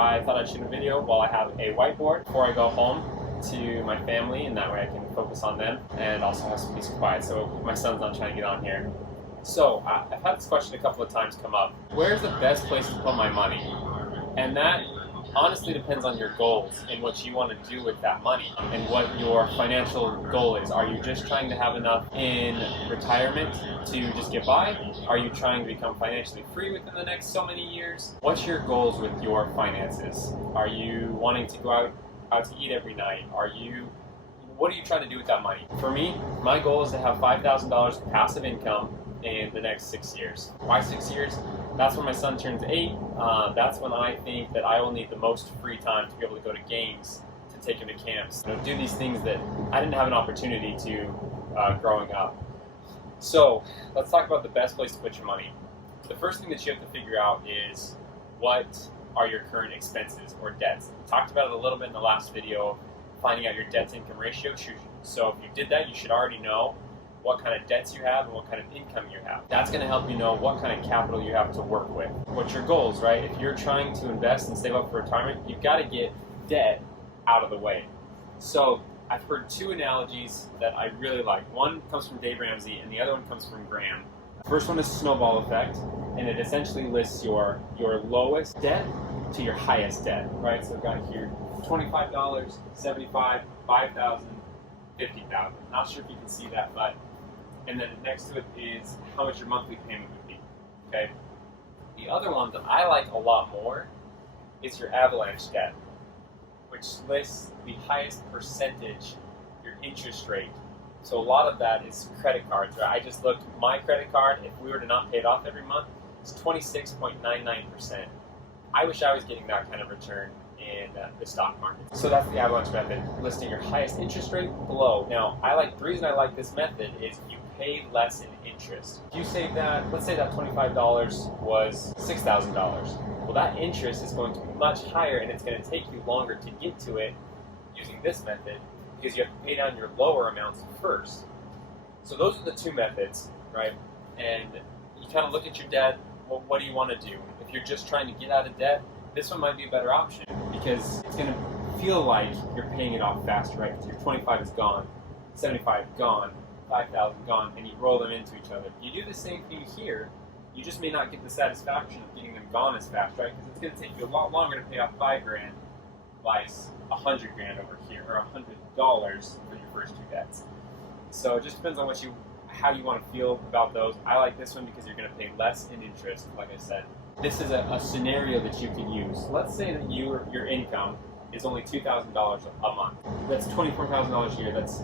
I thought I'd shoot a video while I have a whiteboard before I go home to my family, and that way I can focus on them and also have some peace and quiet so my son's not trying to get on here. So I've had this question a couple of times come up. Where's the best place to put my money? And that honestly depends on your goals and what you want to do with that money and what your financial goal is. Are you just trying to have enough in retirement to just get by? Are you trying to become financially free within the next so many years? What's your goals with your finances? Are you wanting to go out to eat every night? What are you trying to do with that money? For me, my goal is to have $5,000 of passive income in the next 6 years. Why 6 years? That's when my son turns 8. That's when I think that I will need the most free time to be able to go to games, to take him to camps, do these things that I didn't have an opportunity to growing up. So let's talk about the best place to put your money. The first thing that you have to figure out is what are your current expenses or debts. We talked about it a little bit in the last video, finding out your debt-to-income ratio. So if you did that, you should already know what kind of debts you have and what kind of income you have. That's going to help you know what kind of capital you have to work with. What's your goals, right? If you're trying to invest and save up for retirement, you've got to get debt out of the way. So I've heard two analogies that I really like. One comes from Dave Ramsey and the other one comes from Graham. First one is Snowball effect, and it essentially lists your lowest debt to your highest debt, right? So I've got here $25, $75, $5,000, $50,000. Not sure if you can see that, but and then next to it is how much your monthly payment would be. Okay. The other one that I like a lot more is your Avalanche Debt, which lists the highest percentage, your interest rate. So a lot of that is credit cards, right? I just looked at my credit card. If we were to not pay it off every month, it's 26.99%. I wish I was getting that kind of return in the stock market. So that's the Avalanche Method, listing your highest interest rate below. Now, the reason I like this method is you pay less in interest. If you save that, let's say that $25 was $6,000. Well, that interest is going to be much higher, and it's going to take you longer to get to it using this method because you have to pay down your lower amounts first. So those are the two methods, right? And you kind of look at your debt. Well, what do you want to do? If you're just trying to get out of debt, this one might be a better option because it's going to feel like you're paying it off faster, right? Because your 25 is gone, 75 gone, 5,000 gone, and you roll them into each other. You do the same thing here. You just may not get the satisfaction of getting them gone as fast, right? Because it's going to take you a lot longer to pay off $5,000 vice $100,000 over here, or $100 for your first two debts. So it just depends on how you want to feel about those. I like this one because you're going to pay less in interest, like I said. This is a scenario that you can use. Let's say that your income is only $2,000 a month. That's $24,000 a year. That's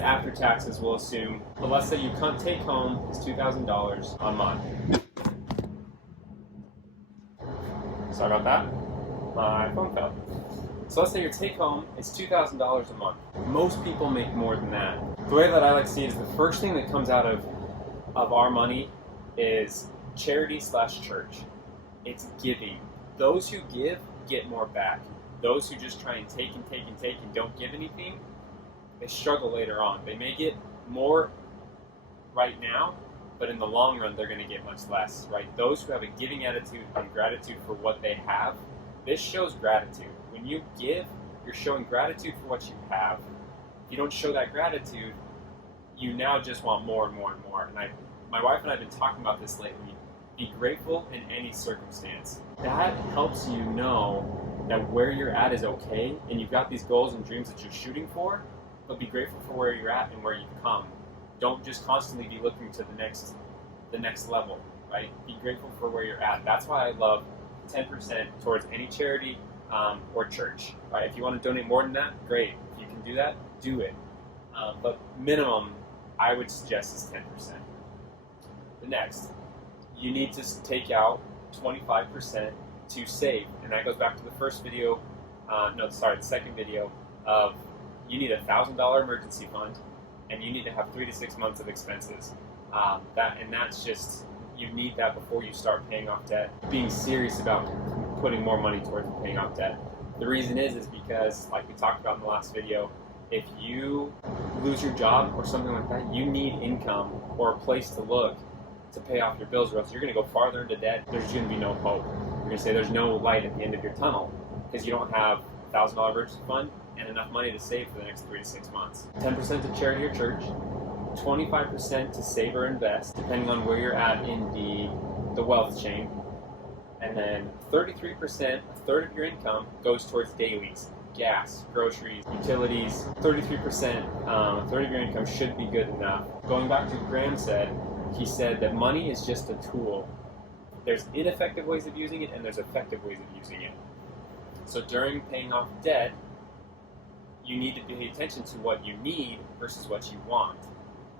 after taxes, we'll assume. But let's say your take home is $2,000 a month. Sorry about that. My phone fell. So let's say your take home is $2,000 a month. Most people make more than that. The way that I like to see it is the first thing that comes out of our money is charity/church. It's giving. Those who give get more back. Those who just try and take and take and take and don't give anything, they struggle later on. They may get more right now, but in the long run, they're going to get much less, right? Those who have a giving attitude and gratitude for what they have, this shows gratitude. When you give, you're showing gratitude for what you have. If you don't show that gratitude, you now just want more and more and more. And my wife and I have been talking about this lately. Be grateful in any circumstance. That helps you know that where you're at is okay, and you've got these goals and dreams that you're shooting for, but be grateful for where you're at and where you've come. Don't just constantly be looking to the next level, right? Be grateful for where you're at. That's why I love 10% towards any charity or church, right? If you want to donate more than that, great. If you can do that, do it. But minimum, I would suggest is 10%. The next, you need to take out 25% to save, and that goes back to the the second video of you need a $1,000 emergency fund, and you need to have 3 to 6 months of expenses. That's just, you need that before you start paying off debt. Being serious about putting more money towards paying off debt. The reason is because, like we talked about in the last video, if you lose your job or something like that, you need income or a place to look to pay off your bills, or else you're going to go farther into debt. There's going to be no hope. You're going to say there's no light at the end of your tunnel. because you don't have a $1,000 emergency fund and enough money to save for the next 3 to 6 months. 10% to charity or church, 25% to save or invest, depending on where you're at in the wealth chain, and then 33%, a third of your income, goes towards dailies, gas, groceries, utilities. 33%, a third of your income should be good enough. Going back to what Graham said, he said that money is just a tool. There's ineffective ways of using it and there's effective ways of using it. So during paying off debt, you need to pay attention to what you need versus what you want.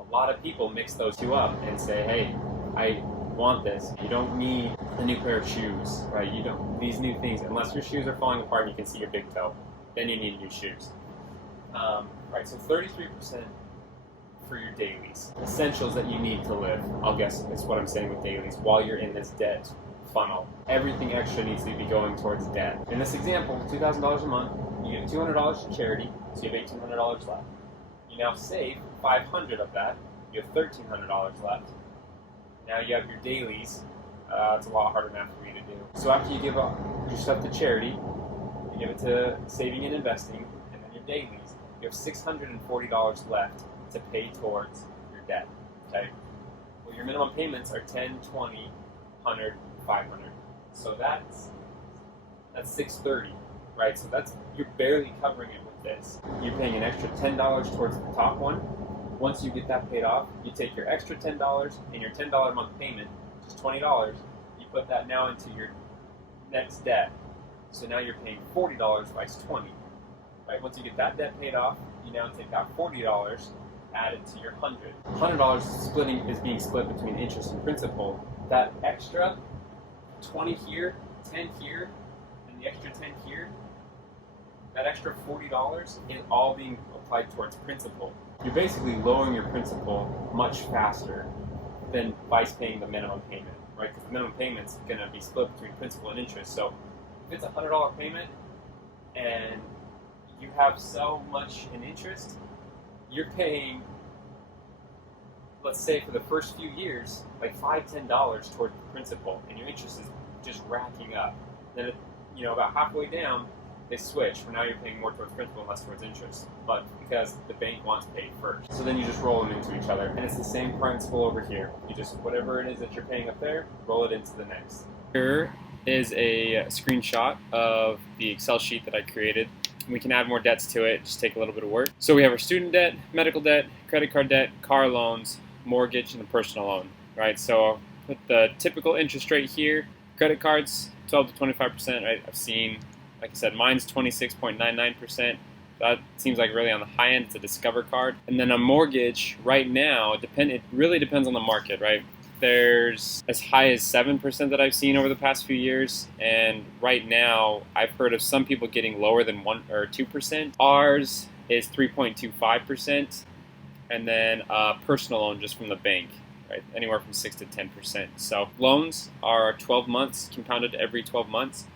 A lot of people mix those two up and say, hey, I want this. You don't need a new pair of shoes, right? You don't, these new things, unless your shoes are falling apart and you can see your big toe, then you need new shoes. Right, so 33% for your dailies. Essentials that you need to live, I'll guess is what I'm saying with dailies, while you're in this debt funnel. Everything extra needs to be going towards debt. In this example, $2,000 a month, you give $200 to charity, so you have $1,800 left. You now save $500 of that, you have $1,300 left. Now you have your dailies. It's a lot harder math for me to do. So after you give up your stuff to charity, you give it to saving and investing, and then your dailies, you have $640 left to pay towards your debt. Okay? Well, your minimum payments are $10, $20, $100, $500. So that's $630, right? So you're barely covering it with this. You're paying an extra $10 towards the top one. Once you get that paid off, you take your extra $10 and your $10 a month payment, which is $20, you put that now into your next debt. So now you're paying $40 times 20. Right? Once you get that debt paid off, you now take that $40, add it to your $100. $100 is being split between interest and principal. That extra 20 here, 10 here, and the extra 10 here, that extra $40 is all being applied towards principal. You're basically lowering your principal much faster than by paying the minimum payment, right? Because the minimum payment's going to be split between principal and interest. So if it's a $100 payment and you have so much in interest, you're paying, let's say for the first few years, like $5, $10 toward the principal, and your interest is just racking up. Then, about halfway down, they switch. For now, you're paying more towards principal and less towards interest, but because the bank wants paid first. So then you just roll them into each other, and it's the same principle over here. You just, whatever it is that you're paying up there, roll it into the next. Here is a screenshot of the Excel sheet that I created. We can add more debts to it, just take a little bit of work. So we have our student debt, medical debt, credit card debt, car loans, mortgage, and a personal loan, right? So I'll put the typical interest rate here. Credit cards, 12 to 25%, right? I've seen, like I said, mine's 26.99%. That seems like really on the high end. It's a Discover card. And then a mortgage, right now, it really depends on the market, right? There's as high as 7% that I've seen over the past few years, and right now I've heard of some people getting lower than 1 or 2%. Ours is 3.25%, and then a personal loan just from the bank, right? Anywhere from 6 to 10%. So loans are 12 months, compounded every 12 months.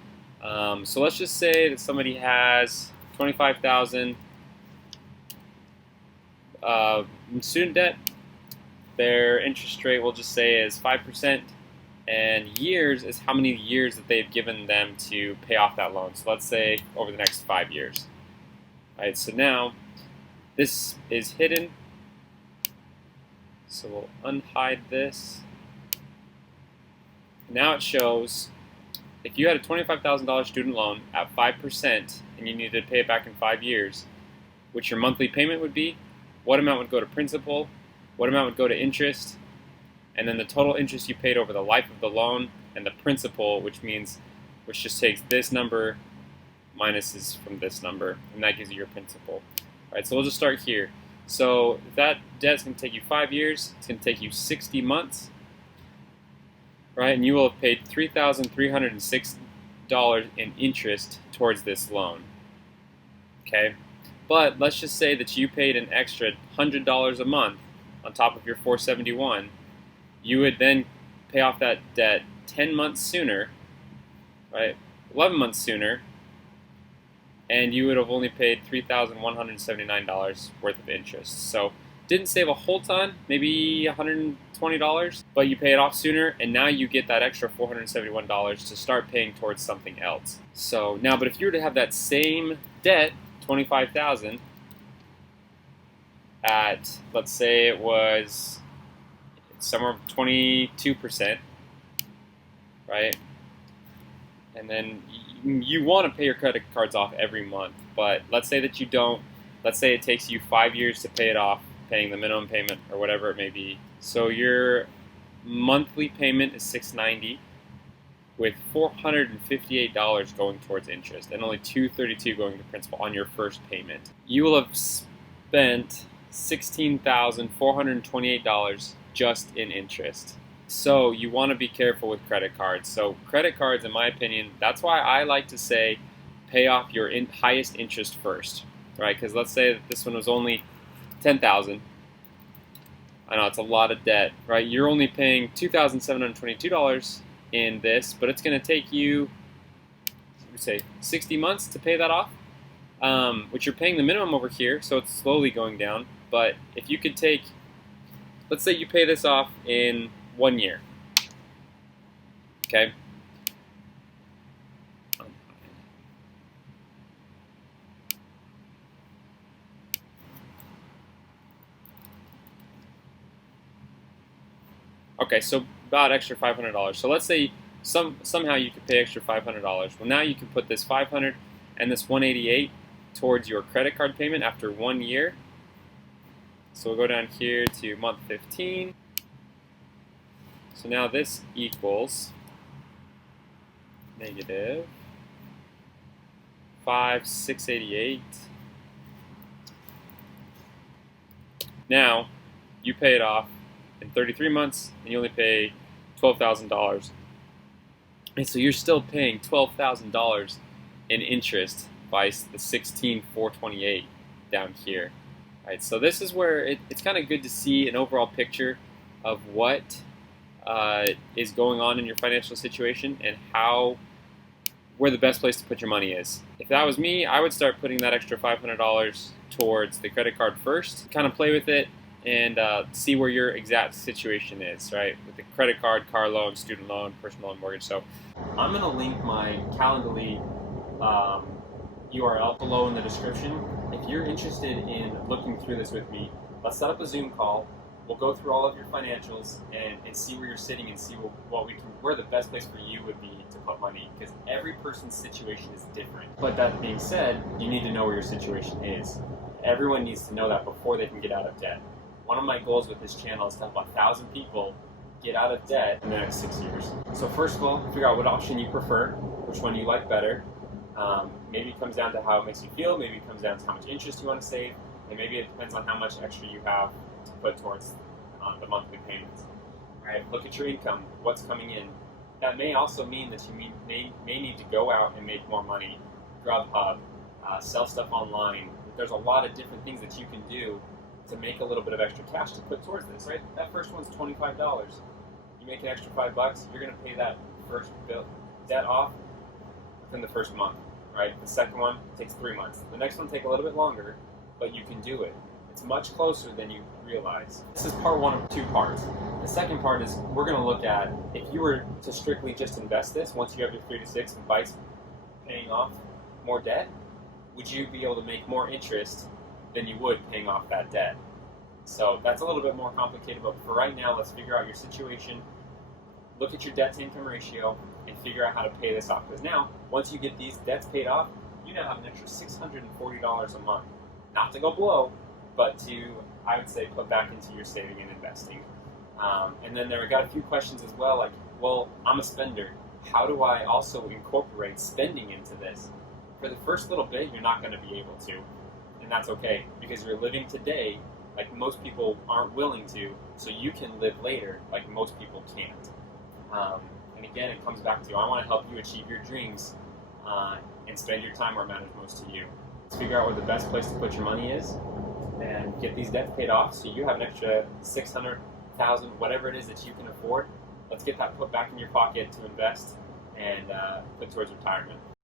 So let's just say that somebody has $25,000 in student debt. Their interest rate, we'll just say, is 5%, and years is how many years that they've given them to pay off that loan. So let's say over the next 5 years. All right, so now this is hidden. So we'll unhide this. Now it shows if you had a $25,000 student loan at 5% and you needed to pay it back in 5 years, which your monthly payment would be, what amount would go to principal, what amount would go to interest, and then the total interest you paid over the life of the loan, and the principal, which just takes this number minuses from this number, and that gives you your principal. All right, so we'll just start here. So if that debt's going to take you 5 years, it's going to take you 60 months, right? And you will have paid $3,306 in interest towards this loan. Okay, but let's just say that you paid an extra $100 a month on top of your $471. You would then pay off that debt 10 months sooner, right? 11 months sooner, and you would have only paid $3,179 worth of interest. So didn't save a whole ton, maybe $120, but you pay it off sooner, and now you get that extra $471 to start paying towards something else. So now, but if you were to have that same debt, $25,000, at, let's say it was somewhere 22%, right? And then you want to pay your credit cards off every month, but let's say that you don't. Let's say it takes you 5 years to pay it off, paying the minimum payment or whatever it may be. So your monthly payment is $690, with $458 going towards interest and only $232 going to principal on your first payment. You will have spent $16,428 just in interest. So you want to be careful with credit cards. So credit cards, in my opinion, that's why I like to say pay off your highest interest first, right? Because let's say that this one was only $10,000. I know it's a lot of debt, right? You're only paying $2,722 in this, but it's going to take you, say, 60 months to pay that off, which you're paying the minimum over here, so it's slowly going down. But if you could take, let's say you pay this off in 1 year, okay? Okay, so about extra $500. So let's say somehow you could pay extra $500. Well, now you can put this $500 and this $188 towards your credit card payment after 1 year. So we'll go down here to month 15. So now this equals negative $5,688. Now you pay it off in 33 months, and you only pay $12,000. And so you're still paying $12,000 in interest by the $16,428 down here. Right, so this is where it's kind of good to see an overall picture of what is going on in your financial situation and where the best place to put your money is. If that was me, I would start putting that extra $500 towards the credit card first, kind of play with it, and see where your exact situation is, right? With the credit card, car loan, student loan, personal loan, mortgage. So I'm going to link my Calendly URL below in the description. If you're interested in looking through this with me, let's set up a Zoom call. We'll go through all of your financials and see where you're sitting and see where the best place for you would be to put money, because every person's situation is different. But that being said, you need to know where your situation is. Everyone needs to know that before they can get out of debt. One of my goals with this channel is to help 1,000 people get out of debt in the next 6 years. So first of all, figure out what option you prefer, which one you like better. Maybe it comes down to how it makes you feel, maybe it comes down to how much interest you want to save, and maybe it depends on how much extra you have to put towards the monthly payments. Right? Look at your income, what's coming in. That may also mean that you may need to go out and make more money, Grubhub, sell stuff online. There's a lot of different things that you can do to make a little bit of extra cash to put towards this, right? That first one's $25. You make an extra $5, you're going to pay that first debt off within the first month, right? The second one takes 3 months. The next one take a little bit longer, but you can do it. It's much closer than you realize. This is part one of 2 parts. The second part is we're going to look at if you were to strictly just invest this, once you have your 3 to 6 and bites paying off more debt, would you be able to make more interest than you would paying off that debt? So that's a little bit more complicated, but for right now, let's figure out your situation, look at your debt to income ratio, and figure out how to pay this off. Because now, once you get these debts paid off, you now have an extra $640 a month. Not to go blow, but to, I would say, put back into your saving and investing. And then I got a few questions as well, like, well, I'm a spender. How do I also incorporate spending into this? For the first little bit, you're not going to be able to. And that's okay, because you're living today like most people aren't willing to, so you can live later like most people can't. And again, it comes back to, I want to help you achieve your dreams and spend your time where it matters most to you. Let's figure out where the best place to put your money is and get these debts paid off so you have an extra $600,000, whatever it is that you can afford. Let's get that put back in your pocket to invest and put towards retirement.